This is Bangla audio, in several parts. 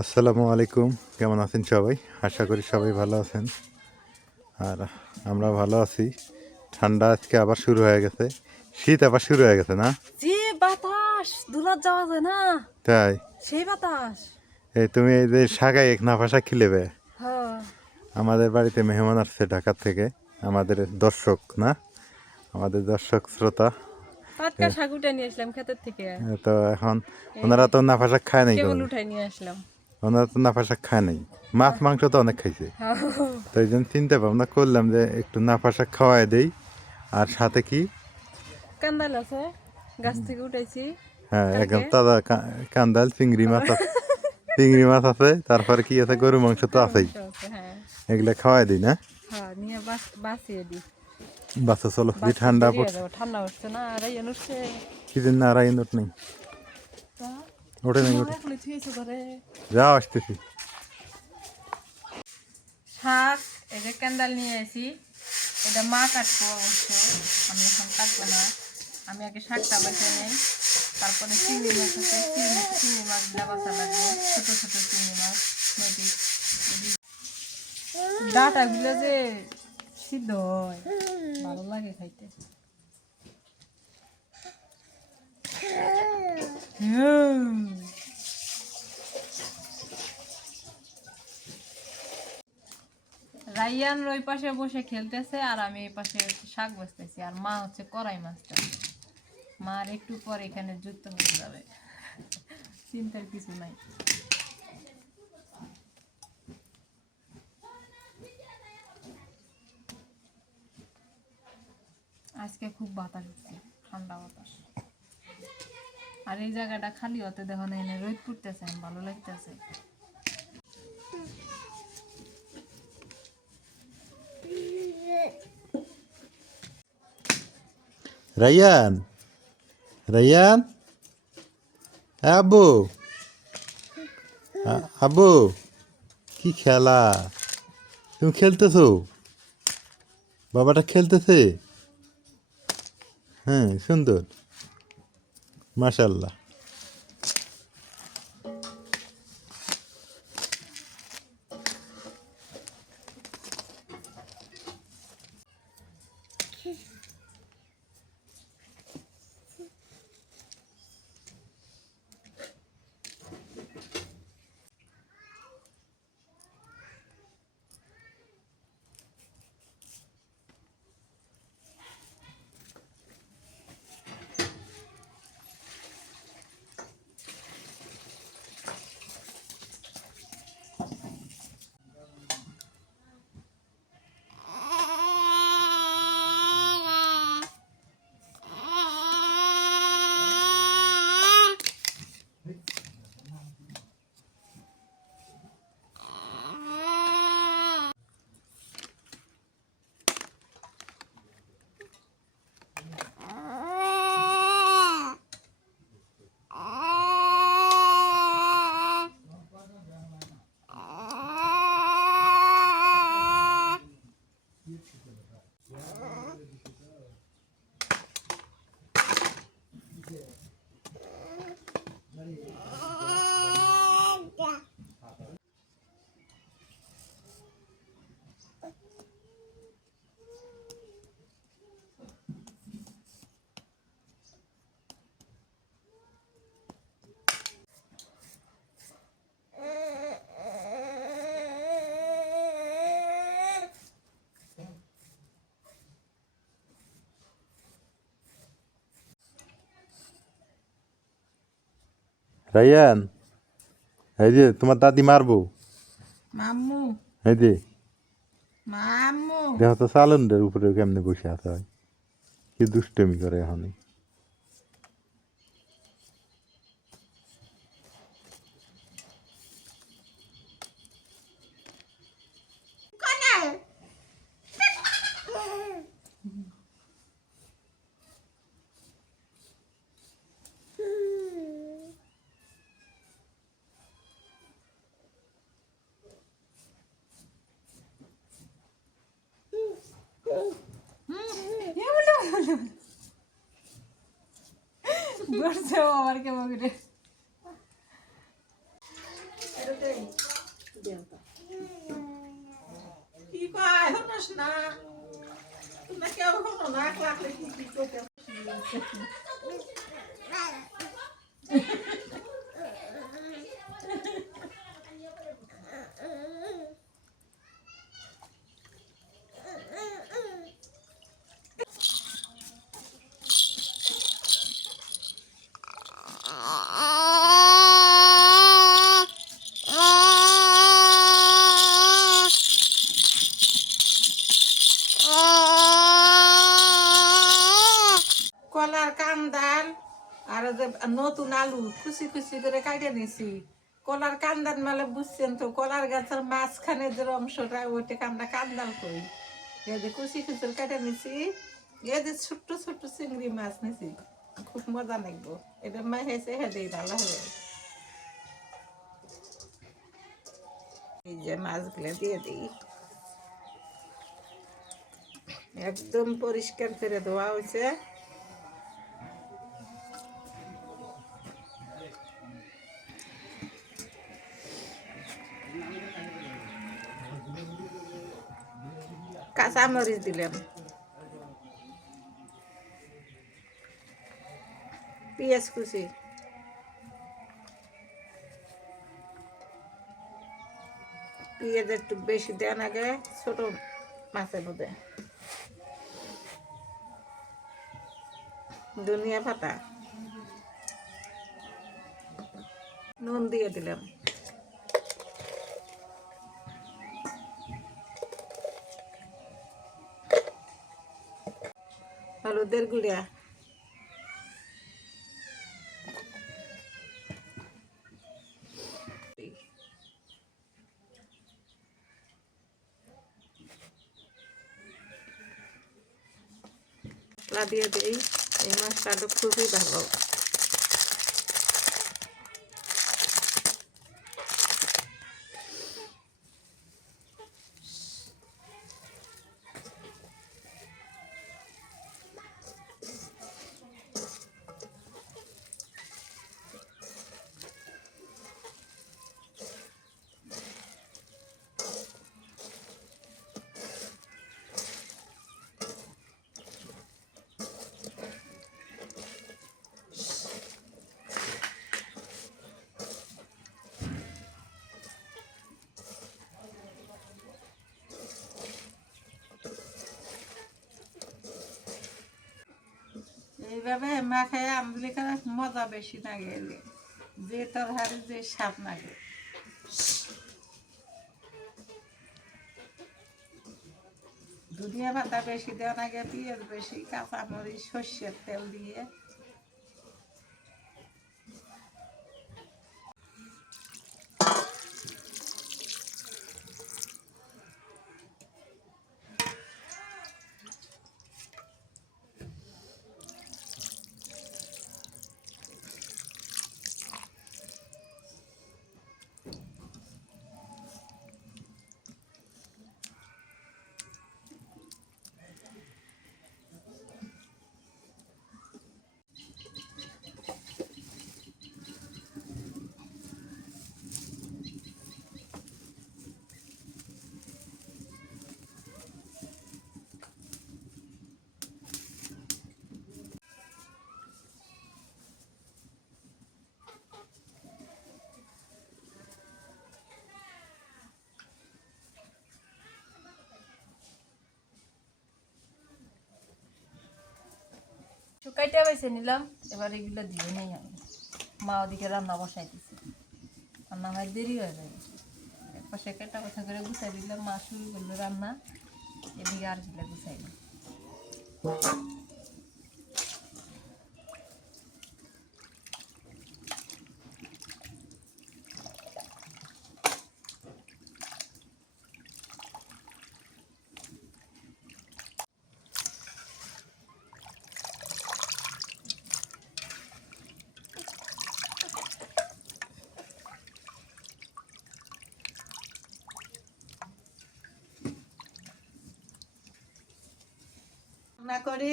আসসালামু আলাইকুম, কেমন আছেন সবাই? আশা করি সবাই ভালো আছেন। আর আমরা ভালো আছি। ঠান্ডা আজকে আবার শুরু হয়ে গেছে, শীত আবার শুরু হয়ে গেছে না? যে বাতাস দুলাত যাওয়া যায় না, তাই সেই বাতাস। এই তুমি এই যে শাকাই এক নাফাসা খিলেবে। হ্যাঁ, আমাদের বাড়িতে মেহমান আসছে ঢাকা থেকে, আমাদের দর্শক না, আমাদের দর্শক শ্রোতা। টাটকা শাক উঠে নিয়ে আসলাম ক্ষেতের থেকে। তো এখন ওনারা তো নাফাসা খায় নাই, কেবল কোনো উঠাই নিয়ে আসলাম। ওনারা তো নাফাসা খায় নাই, মাছ মাংস তো অনেক খাইছে। হ্যাঁ, তো এই জন্য চিন্তা ভাবনা করলাম যে একটু নাফাসা খাওয়াই দেই। আর সাথে কি, কান্দাল আছে, গাছ থেকে উঠাইছি হ্যাঁ একদম কালকে। তাজা কান্দাল, চিংড়ি মাছ আছে, চিংড়ি মাছ আছে, তারপরে কি আছে, গরু মাংস তো গরু আছেই। মাংস আছে, হ্যাঁ। এগুলা খাওয়াই দিই না? হ্যাঁ, নিয়ে বাঁচিয়ে দিই। বাচ্চা চলো, যে বাঁচতে ঠান্ডা দেরি হয়ে পড়ছে। যাবে, ঠান্ডা উঠছে না, আর এই উঠছে। কি দিন না আড়াই নোট নেই, তা ওঠে নেই, ওঠে। এখনই থুয়েছে ঘরে। যাও আসতেছি। শাক, এই যে ক্যান্ডাল নিয়ে আসি, এটা মা কাটবো অবশ্য, আমি এখন কাটবো না। আমি আগে শাকটা বেছে নেই, তারপরে চিংড়ি মাছ আছে, চিংড়ি মাছগুলা বাছা লাগবে, ছোট ছোট চিংড়ি মাছ, নদীর। ডাটাগুলো যে সিদ্ধ হয়, ভালো লাগে খাইতে। রাইয়ান ওই পাশে বসে খেলতেছে আর আমি এই পাশে শাক বাছতেছি, আর মা হচ্ছে কড়াই মাছটা। মার একটু পর এখানে যুক্ত হয়ে যাবে, চিন্তার কিছু নাই। আজকে খুব বাতাস উঠছে, ঠান্ডা বাতাস। আর এই জায়গাটা খালি হতে দেখো না, এনে রোদ পড়তেছে, ভালো লাগতেছে। রাইয়ান, রাইয়ান, আব্বু, আব্বু, কি খেলা, তুমি খেলতেছো? বাবাটা খেলতেছে, হ্যাঁ সুন্দর, মাশাল্লাহ। রাইয়ান, এই যে তোমার দাদি মারবো, মাম্মু, এই যে মাম্মু। দেখো তো সালন্ডের উপরে কেমনে বসে আছে, হয় কি দুষ্টমি করে এখনই। ধরছে আবার কেমন করে। কি কয় হনস না তুমি কেউ হনো না ক্লাসে কি কি কইতে কলার কান্দাল আর যে নতুন আলু খুশি খুশি করে কাটে নিছি কলার কান্দাল মানে বুঝছেন তো কলার গাছের মাঝখানে যে অংশটা ওইটাকে আমরা কান্দাল করি এই যে খুশি খুশি কাটে নিছি এই যে ছোট্ট ছোট্ট চিংড়ি মাছ নিছি খুব মজা লাগবো এটা মা হেসে হেঁটেই ভালো হবে এই যে মাছগুলো দিয়ে দিই একদম পরিষ্কার করে ধোয়া হয়েছে কাঁচামরিচ দিলাম পেঁয়াজ কুচি পেঁয়াজ একটু বেশি দেন আগে ছোট মাছের মধ্যে ধনিয়া পাতা নুন দিয়ে দিলাম হলুদের গুঁড়া মশলা দিয়ে দিই এই মশলাটা খুবই ভালো এইভাবে মাখায় আনলে মজা বেশি না গেলে যে তরকারি যে স্বাদ লাগে ধনিয়া পাতা বেশি দেওয়া লাগে পেঁয়াজ বেশি কাঁচামরিচ সর্ষের তেল দিয়ে শুকাইতে বেছে নিলাম এবার এগুলো দিয়ে নেই আমি মা ওদিকে রান্না বসাই দিছে রান্না হয় দেরি হয়ে যাবে এক পাশে কেটা কথা করে গুছাই দিলাম মা শুরু করলো রান্না এদিকে আর গুলো গুছাই দিল রান্না করে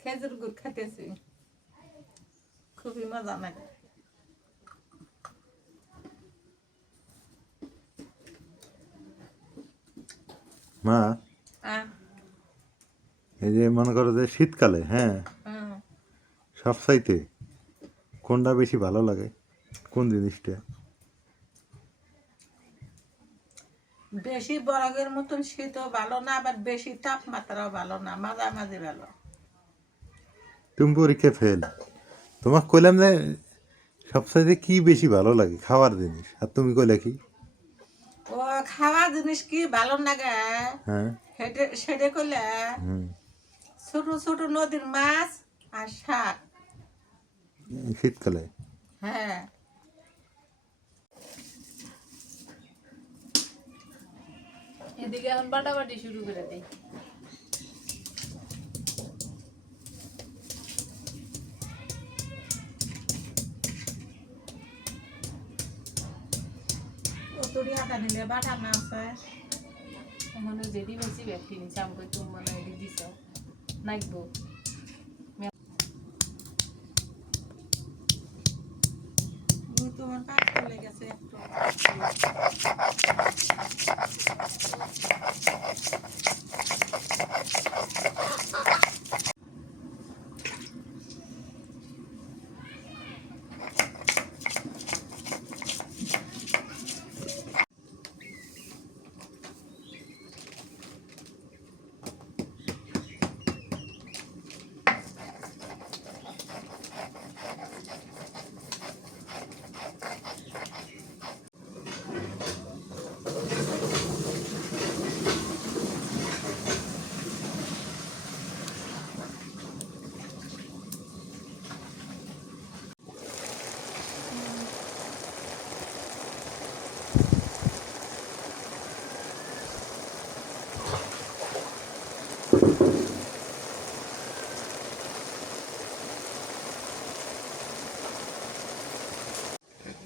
খেজুর গুড় খেতেছি খুবই মজা লাগে মা আহ, এই যে মনে করো যে শীতকালে হ্যাঁ হুম। সব চাইতে কোনটা বেশি ভালো লাগে, কোন জিনিসটা? বেশি বরফের মতন শীতও ভালো না, আবার বেশি তাপমাত্রাও ভালো না, মাঝামাঝি ভালো। তুমি পরীক্ষা ফেল, তোমাকে কইলাম যে সবচাইতে কি বেশি ভালো লাগে খাওয়ার জিনিস, আর তুমি কইলে কি? ও খাওয়া জিনিস কি ভালো লাগে, হ্যাঁ। সেটা সেটা করলে হুম। ছোট ছোট নদীর মাছ আর শাক। শীতকালে হ্যাঁ, এদিকে এখন বাটাবাটি শুরু করে দিই। উতুরি আটা নিলে বাটানো আছে। ওখানে যেদি বেশি ব্যক্তি নিচে আমাকে তুমি মানে এদিক দিছ নাকবো। তোমার কাজ চলে গেছে একটু।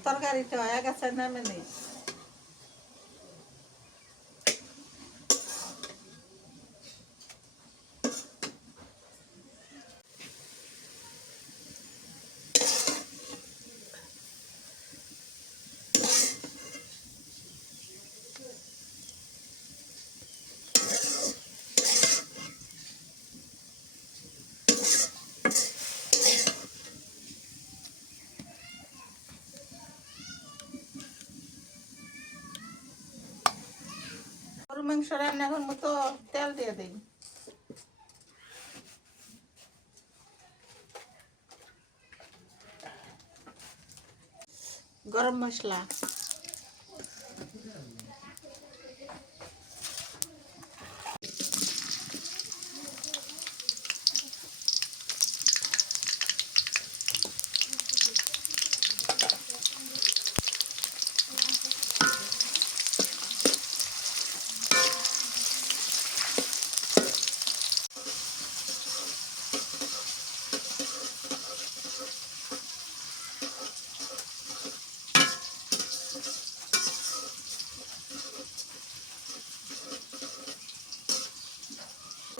তরকারিটা হয়ে গেছে, নামে নেই। গরু মাংস রান্না করবো তো তেল দিয়ে দিই। গরম মশলা,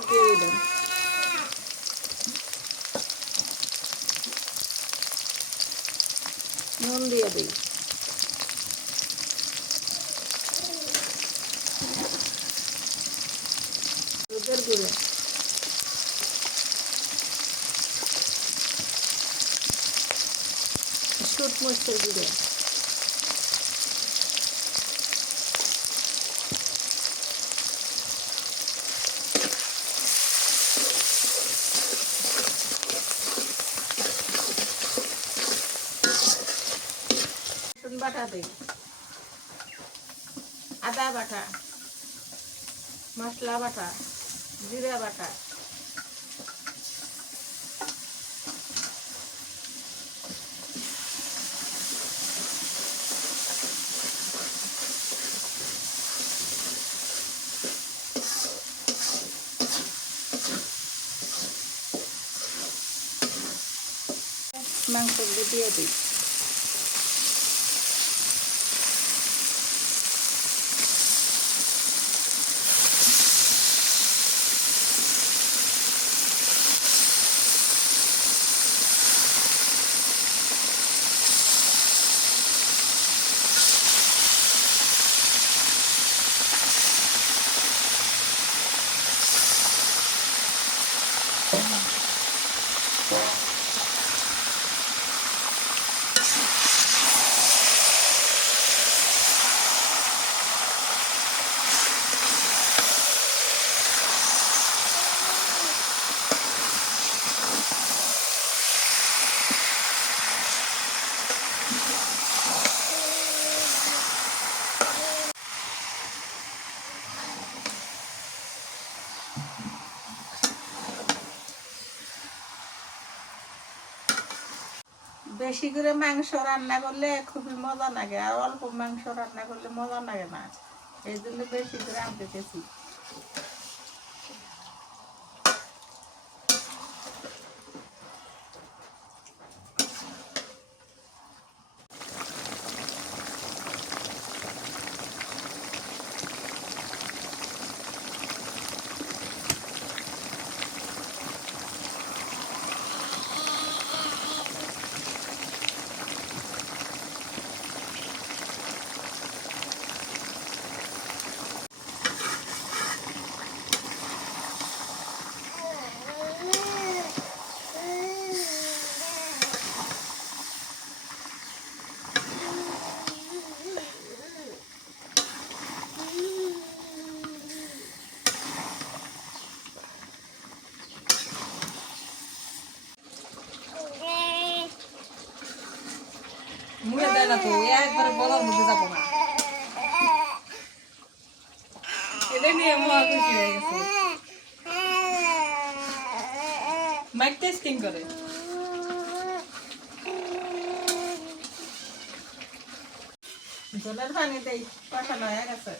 দিয়ে দিলাম। নুন দিয়ে দিই। দুধের গুঁড়ো, শুট মরিচের গুঁড়ো, রসুন বাটা দিই, আদা বাটা, মশলা বাটা, জিরা বাটা, মাংস দিয়ে দিই। বেশি করে মাংস রান্না করলে খুবই মজা লাগে, আর অল্প মাংস রান্না করলে মজা লাগে না, এই জন্য বেশি করে আনতেছি। মুড়ে দেয় না তো, একবারে বলার মধ্যে যাবো না। এটা নিয়ে মহা খুশি হয়ে গেছে। মাইক টেস্টিং করে। জলের পানি দেই, কষানো হয়ে গেছে।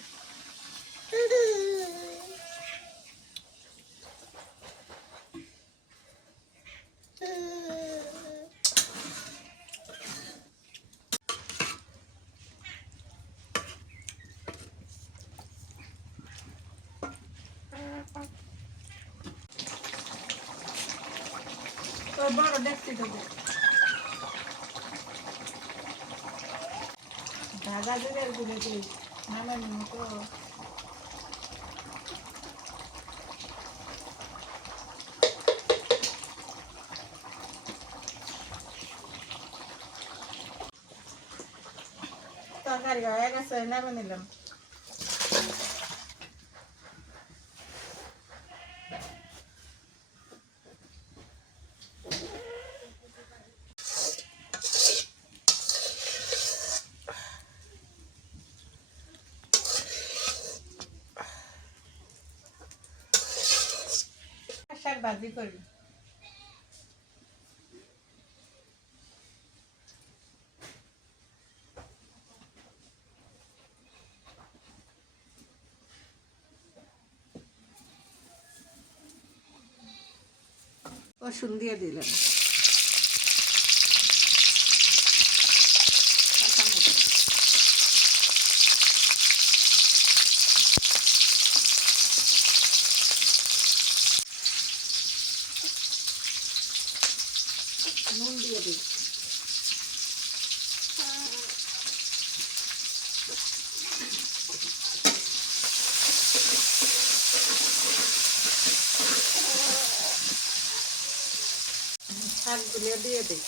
তো বড় দেখছি তো ভাজা জিরের গুঁড়ো দিই, নামানোর মতো। তরকারি হয়ে গেছে, নামে নিলাম। শাক ভাজি করি। রসুন দিয়ে দিলাম, কাঁচামরিচ, নুন দিয়ে দিই। শাকগুলো দিয়ে দিই।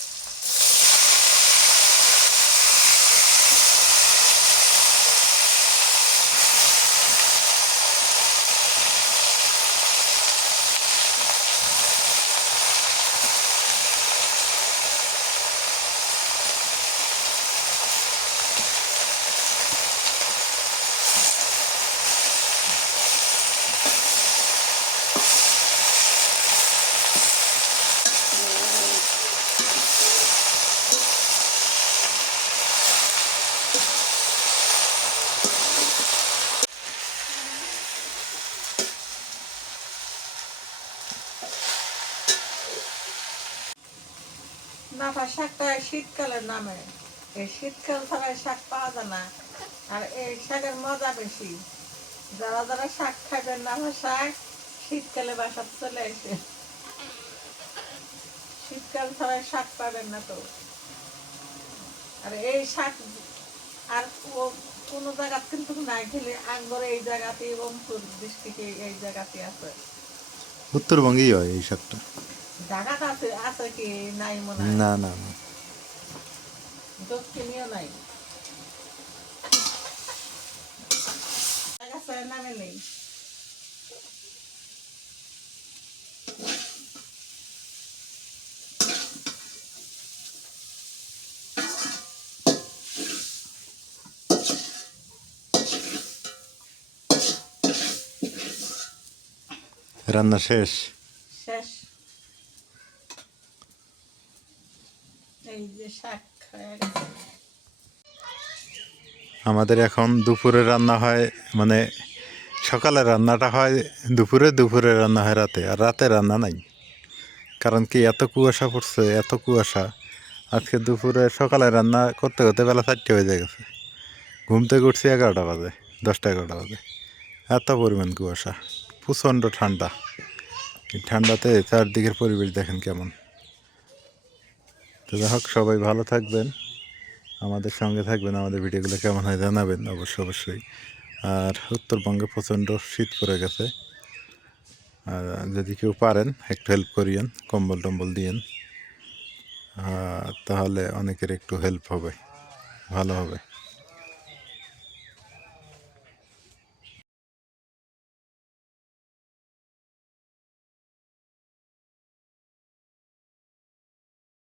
নাফা শাকটা শীতকালের নামে, এই শীতকাল ছাড়া শাক পাওয়া যায় না, আর এই শাকের মজা বেশি। যারা যারা শাক খাবেন, নাফা শাক শীতকালে বাসাতে চলে আসে। শীতকাল ছাড়া শাক পাবেন না তো। আর এই শাক আর কোনো জায়গা কিন্তু নাই, খেলে আঙ্গরে এই জায়গাতে, রংপুর ডিস্ট্রিক্টে এই জায়গাতে আছে। উত্তরবঙ্গেই হয় এই শাকটা। ঢাকাতে আছে, আছে কি নাই মনে হয়, না না না, দক্ষিণীয় নাই, আছে নামে নেই। রান্না শেষ। শেষ। এই যে শাক হয়ে গেছে। আমাদের এখন দুপুরে রান্না হয়, মানে সকালে রান্নাটা হয় দুপুরে, দুপুরে রান্না হয় রাতে, আর রাতে রান্না নাই। কারণ কি, এত কুয়াশা পড়ছে, এত কুয়াশা। আজকে দুপুরে সকালে রান্না করতে করতে বেলা 4টে হয়ে গেছে। ঘুম থেকে উঠছি 11টা বাজে, 10টা 11টা বাজে। এত পরিমাণ কুয়াশা, প্রচণ্ড ঠান্ডা। এই ঠান্ডাতে চারদিকের পরিবেশ দেখেন কেমন। তো যাই হোক, সবাই ভালো থাকবেন, আমাদের সঙ্গে থাকবেন, আমাদের ভিডিওগুলো কেমন হয় জানাবেন অবশ্যই। আর উত্তরবঙ্গে প্রচণ্ড শীত পড়ে গেছে। আর যদি কেউ পারেন একটু হেল্প করিয়েন, কম্বল টম্বল দিয়েন, তাহলে অনেকের একটু হেল্প হবে, ভালো হবে।